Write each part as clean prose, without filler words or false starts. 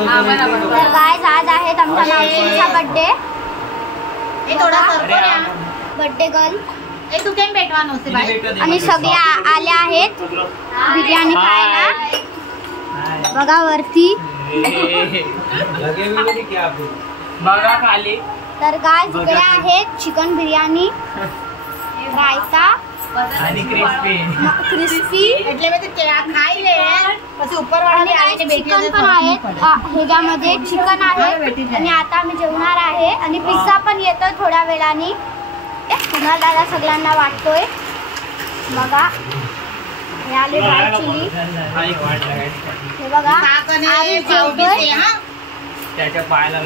तर गाइस आज आहे आमच्या मावशीचा बर्थडे. बर्थडे गर्ल तू केम भेटवा नव्हते बाई. आणि सगळे आले आहेत बिर्याणी खायला. बघा वरती बघा खाली. तर गाइस इकडे आहे चिकन बिर्याणी, रायता आणि क्रिस्पी એટલે મે તો ખાઈ લે પછી ઉપર વાળાને આવીને चिकन पण आहे. ह्याच्यामध्ये चिकन आहे आणि आता आम्ही जेवणार आहे. आणि पिझ्झा पण येतोय थोड्या वेळाने. पुन्हा दादा सगळ्यांना वाटतोय. बघा हे आले ड्राय चिली. हे बघा आम्ही जेवतोय. त्याच्या पायाला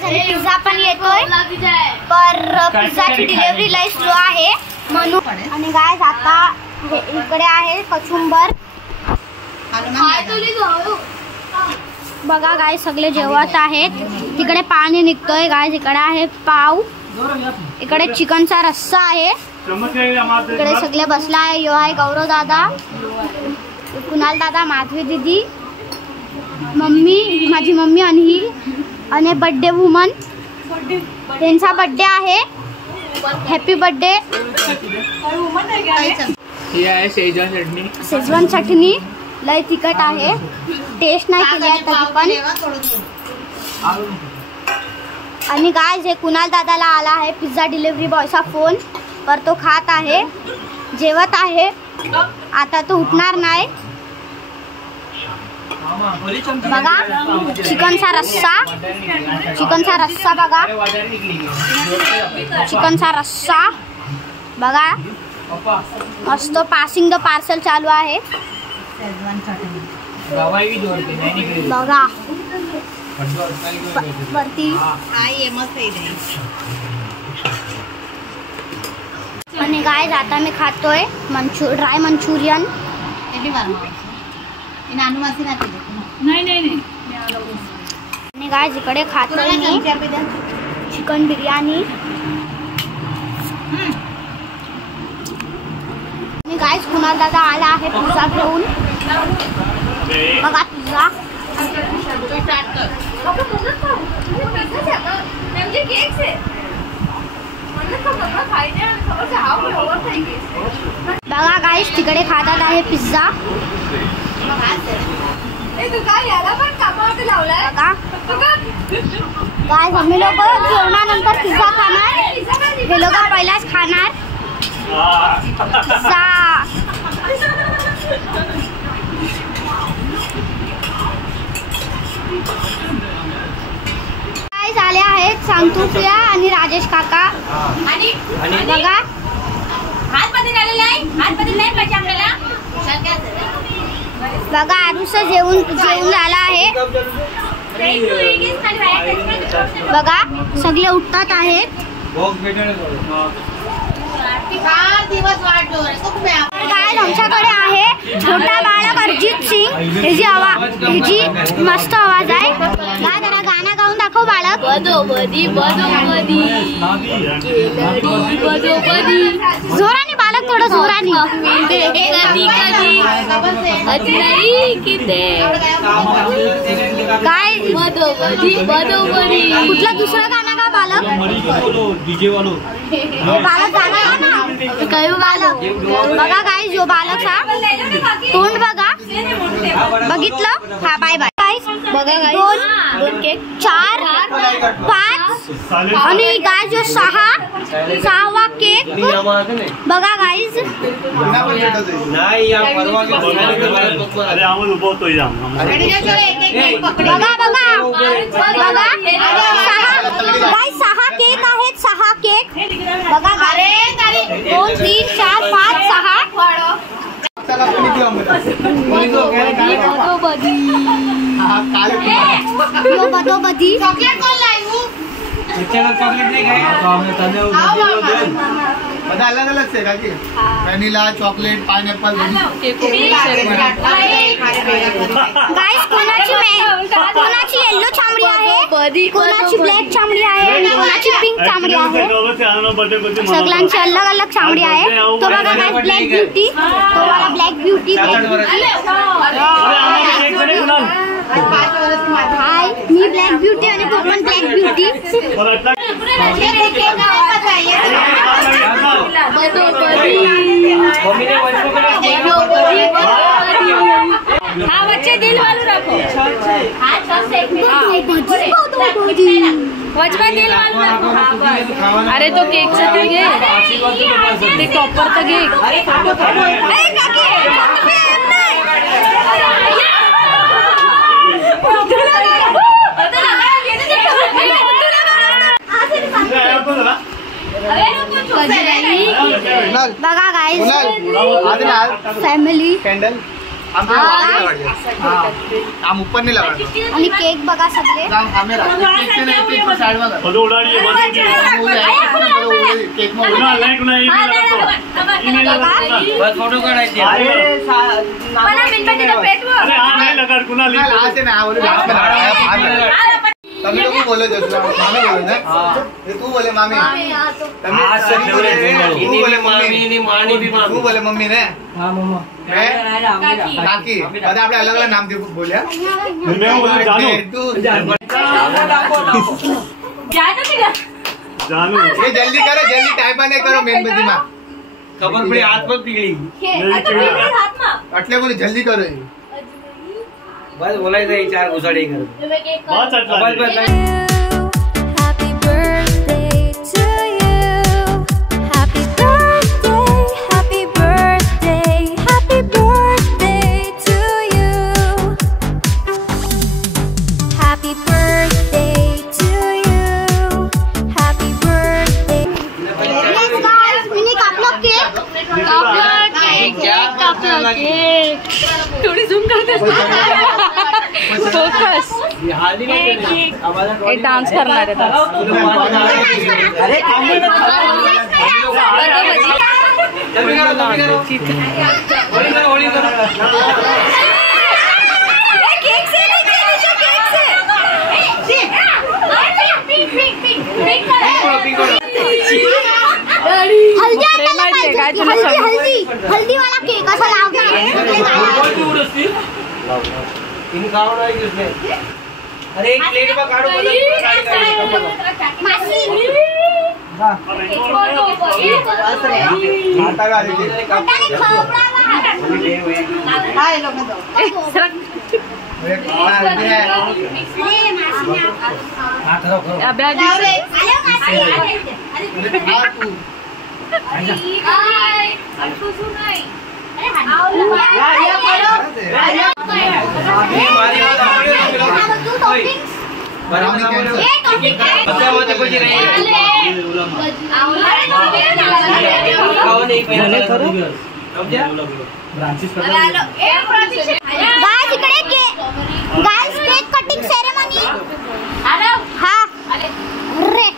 पिझ्झा पण येतोय पर पिझ्झाची डिलिव्हरी लय स्लो आहे म्हणून. आणि गाइस आता इकडे आहे कचुंबर. बघा गाइस सगळे जेवत आहेत. तिकडे पाणी निघतोय गाइस. इकडे आहे पाव, इकडे चिकनचा रस्सा आहे. इकडे सगळे बसला आहे. यो आहे गौरव दादा, कुणाल दादा, माधवी दीदी, मम्मी, माझी मम्मी आणि ही आणि बर्थडे वुमन. त्यांचा बर्थडे आहे. Happy birthday. ही आहे शेजवान चटणी. शेजवान चटणी लय तिखट आहे. टेस्ट नाही केली आहे तरी पण. आणि गाइस हे कुणाल दादाला आला आहे पिझ्झा डिलिव्हरी बॉयचा फोन. पर तो खात आहे, जेवत आहे. आता तो उठणार नाही. बघा चिकनचा रस्सा, चिकनचा रस्सा बघा, चिकनचा रस्सा बघा. मस्त पासिंग द पार्सल चालू आहे. बघा वरती. आणि गाइस आता मी खातोय ड्राय मंचुरियन. आणि गाइस इकडे खातोय मी चिकन बिर्याणी. आणि गाइस कुणाल दादा आला आहे पिझ्झा घेऊन. बघा पिझ्झा. बघा गाइस तिकडे खातात आहे पिझ्झा. गाइस आम्ही लोक जेवणानंतर पिझ्झा खाणार. हे लोक पहिलाच खाणार पिझ्झा. गाइस आले आहेत सांतुप्रिया आणि राजेश काका. बघा बघा आरुष जेवून झाला आहे. बघा सगळे उठतात आहेत. गाइस आमच्याकडे आहे छोटा बाळक अरिजित सिंग. ह्याची मस्त आवाज आहे. काय जरा गाणं गाऊन दाखव बाळक. जोराने बालक, थोडं जोराने. काय कुठलं दुसरं गाणं का बालक. बालक गाणं ना करू बालक. बघा गाइस जो बालकचा तोंड बघा. बघितलं. हा बाय बाय गाइस. बघा गाइस 2 केक 4 5 आणि गाइस जो 6वा केक. बघा गाइस बघा बघा 6 केक आहेत. 6 केक बघा. 2 3 4 5 6. बदो बदी. चॉकलेट नहीं બધા અલગ અલગ છે કાકી વેનીલા ચોકલેट पाइनएप्पल गाइस कोणाची येलो चामडी आहे, कोणाची ब्लॅक चामडी आहे आणि कोणाची पिंक चामडी आहे. सगळ्यांची अलग अलग चामडी आहे. तो बघा गाइस ब्लॅक ब्युटी, तो वाला ब्लॅक ब्युटी. हाय मी ब्लॅक ब्युटी आणि तो पण ब्लॅक ब्युटी. हाँ बच्चे दिल वाले रखो, वचपा दिल वाले रखो. अरे तो केक से तू घे ते टॉपर तर घे. बघा गाइस फॅमिली कैंडल आम ऊपर नहीं लगा आणि केक बघा सगळे. केक फोटो काढायचे. तभी लोग बोले जैसे मामी बोले ना, ये तू बोले मामी, तू बोले मम्मी, तू बोले मम्मी ने, मैं काकी, बता आपने अलग अलग नाम क्यों बोले? मैं बोले जानू, जानू, ये जल्दी करो, जल्दी टाइप नहीं करो मेनबत्ती में, खबर पड़ी हाथ पर पिघली. अटले बोले जल्दी करो. बस बोलायचं चार घुसाडे कर. बहुत अच्छा. Happy birthday to you. Happy birthday, happy birthday, happy birthday to you. Happy birthday to you. Happy birthday. Yes guys, mini कापलो केक. थोड़ी झूम करते फोकस. एक डान्स करणार आहे. अरे होळी करो. केक से हल्दी हल्दी वाला केक असा लावणार. अरे एक प्लेट में काढो. मासी गाइस केक कटिंग सेरेमनी. हा अरे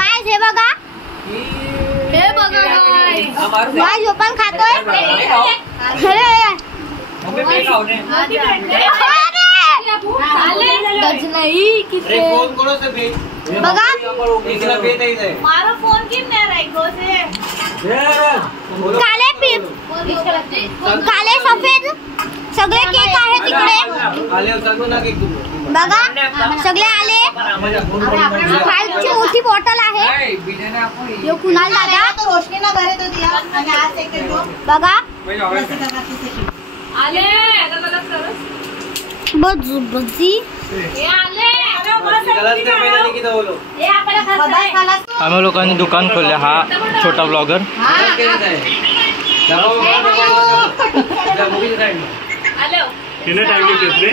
गाइस हे बघा गाइस ओपन खातोय. बघा काले सफेद सगळे केक आहे तिकडे. बघा सगळे आले. फाईलची मोठी बॉटल आहे. यो कुणाल दादा रोशनी ना घरे तो दिया आणि आज एक बघा आले. बजी आम्ही लोकांनी दुकान खोलले. हा छोटा ब्लॉगर. कितने टाइम की ट्रिप रे?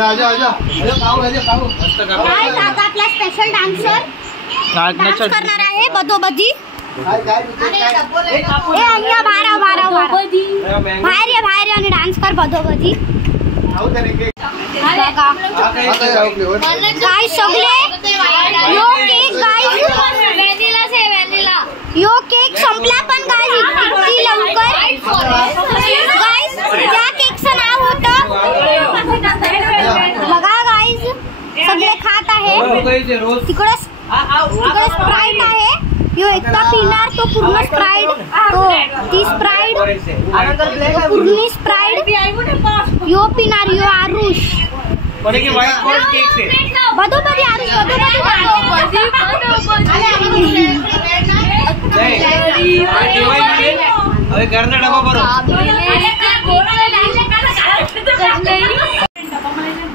आजा आजा खाओ गाइस आज आपला स्पेशल डान्सर डान्स करणार आहे बदोबदी. ए अन्या बारा बाहेर ये आणि डान्स कर बदोबदी. खाऊ त्याने केक बघा गाइस सगळे यो केक गाइस यो केक संपला पण गाइस इतकी लवकर गाइस त्या केकचं नाव होतं बघा गाइस सगळे खात आहे तिकडे स्प्राइट आहे यो एकटा पिणार तो पूर्ण स्प्राइट तो ती स्प्राइट पूर्ण स्प्राइट यो पिणार यो आरुष बदोबदी आरुष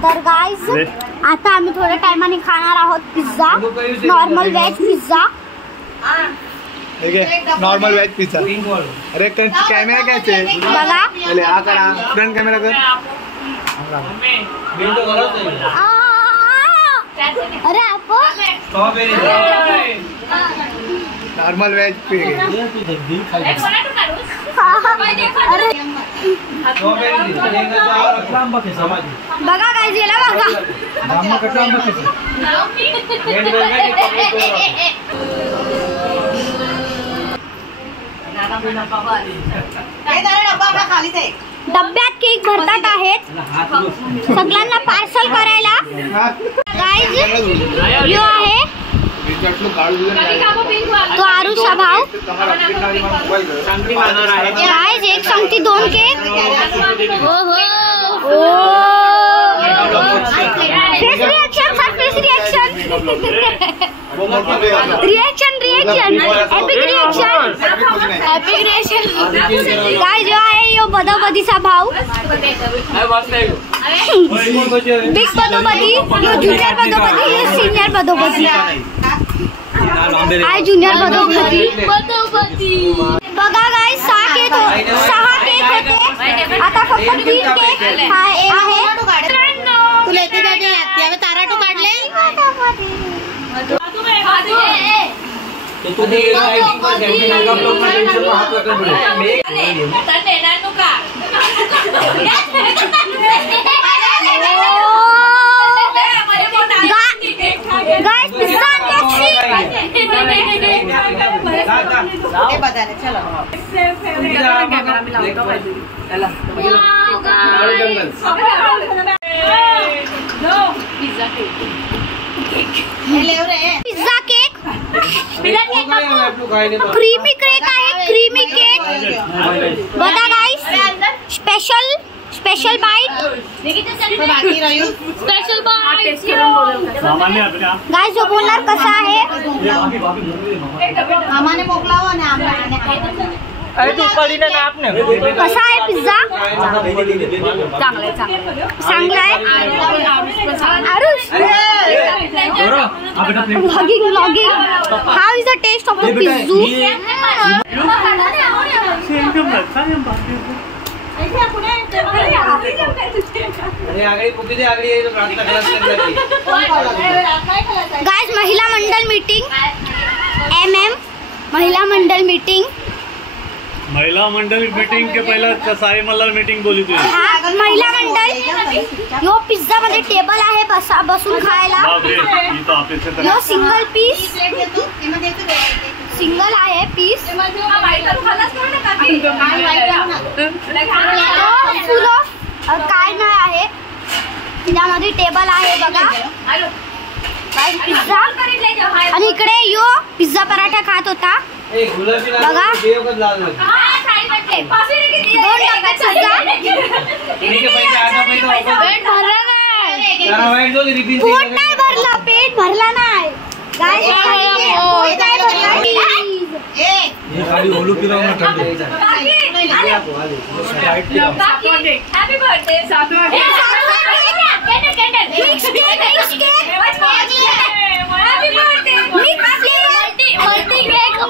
तर गाइस आता आम्ही थोड्या टाइमाने खाणार आहोत pizza normal veg pizza normal veg pizza अरे कॅमेरा कैसे बघा पहले आ कर फ्रंट कैमरा कर अरे आप नॉर्मल वेज बघा काय गेला बघा डब्यात केक भरतात आहेत सगळ्यांना पार्सल करायला गाइस यो आहे तो आरुषा भाव गाइस एक संगती 2 केक फेस रिएक्शन गाइस जो आहे यो बदोबदीचा भाव बिग बदोबदी यो ज्युनियर बदोबदी यो सीनियर बदोबदी आय ज्युनियर बदोबदी बघा गाइस 6 केक होते आता फक्त 3 केक आहे तुला येते दादी यावे ताराटू काढले guys pizza pizza cake creamy cake आहे क्रीमी केक बघा गाइस स्पेशल बाइट गाइस जो बोलणार कसा आहे आम्हाने मोकलाव आणि कसा आहे पिझ्झा चांगला आहे Aarush vlogging how is the taste of the pizza guys महिला मंडल मीटिंग महिला मंडल मीटिंग के पहला सारी मल्हार मीटिंग बोली तुझी महिला मंडल यो पिझ्झा मध्ये टेबल आहे बसून खायला यो सिंगल पीस सिंगल आहे पीस फुल ऑफ काय नाही आहे त्यामध्ये टेबल आहे बघा पिझ्झा आणि इकडे यो पिझ्झा पराठा खात होता बघा 2 डब्यात पोट नाही भरलं पेट भरला नाही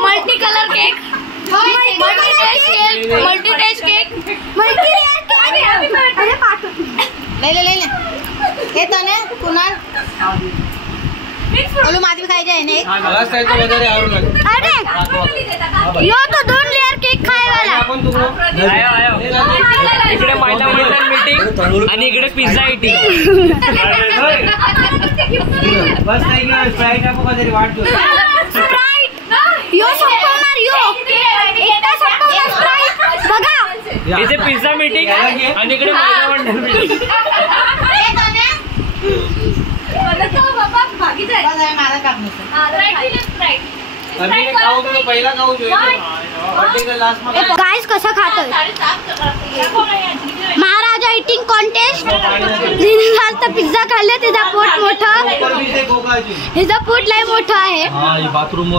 multi colour cake multi taste cake ले हे तने कुणाल मालूम आदमी खायचे आहे ना रस आहे तो वगैरे आवरून लागेल. अरे यो तो 2 लेयर केक खायवाला इकडे महिला मंडळ मीटिंग आणि इकडे पिझ्झा ईटिंग. बस नाही की स्प्राईट आपण काहीतरी वाट स्प्राईट यो संपवणार यो एकटा संपवणार स्प्राईट बघा. इथे पिझ्झा मीटिंग आणि इकडे महिला मंडळ मीटिंग. पहिला खाऊ गाइस कसं खातोय महाराजा इटिंग कॉन्टेस्ट. जिने पिझ्झा खाल्ले त्याचा पोट मोठं हिचं पोट लय मोठं आहे. बाथरूम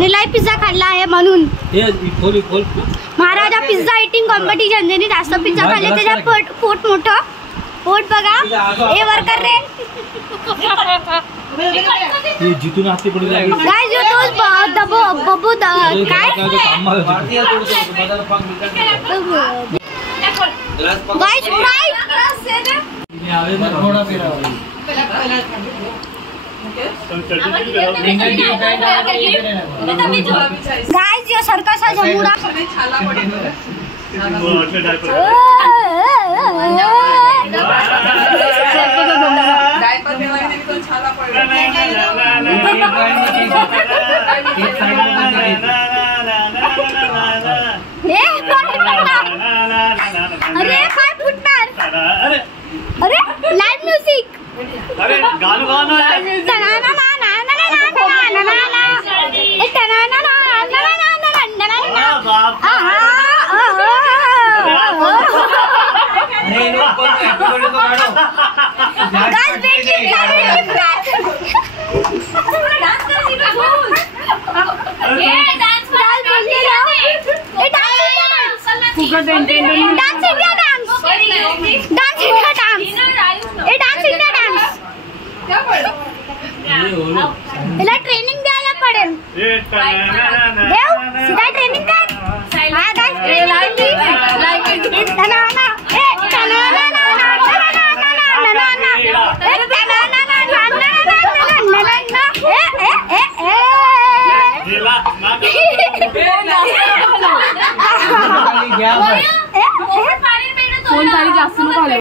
लय पिझ्झा खाल्ला आहे म्हणून महाराजा पिझ्झा इटिंग कॉम्पिटिशन. ज्याने जास्त पिझ्झा खाल्ले त्याचा पोट मोठं. पोट बघा ए वर कर रे जिथून हाती पडली गाइस यो तो दबो बबू काय गाइस स्प्राइट गाइस यो सर्कस जमुरा अरे काय फुटणार. अरे लाईव्ह म्युझिक. अरे गाणं गाणं ट्रेनिंग द्यायला पडेल. देव सीधा ट्रेनिंग कर. हा गाइस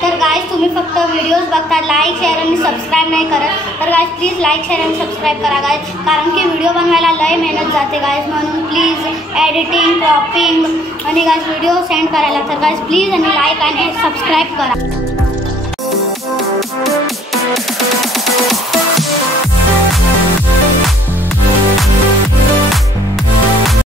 तर गाइस तुम्ही फक्त व्हिडिओज बघता, लाईक शेअर आणि सबस्क्राईब नाही करत. तर गाइस प्लीज लाईक शेअर आणि सबस्क्राईब करा गाइस, कारण की व्हिडिओ बनवायला लय मेहनत जाते गाइस. म्हणून प्लीज एडिटिंग क्रॉपिंग आणि गाइस व्हिडिओ सेंड करायला. तर गाइस प्लीज आणि लाईक आणि सबस्क्राईब करा.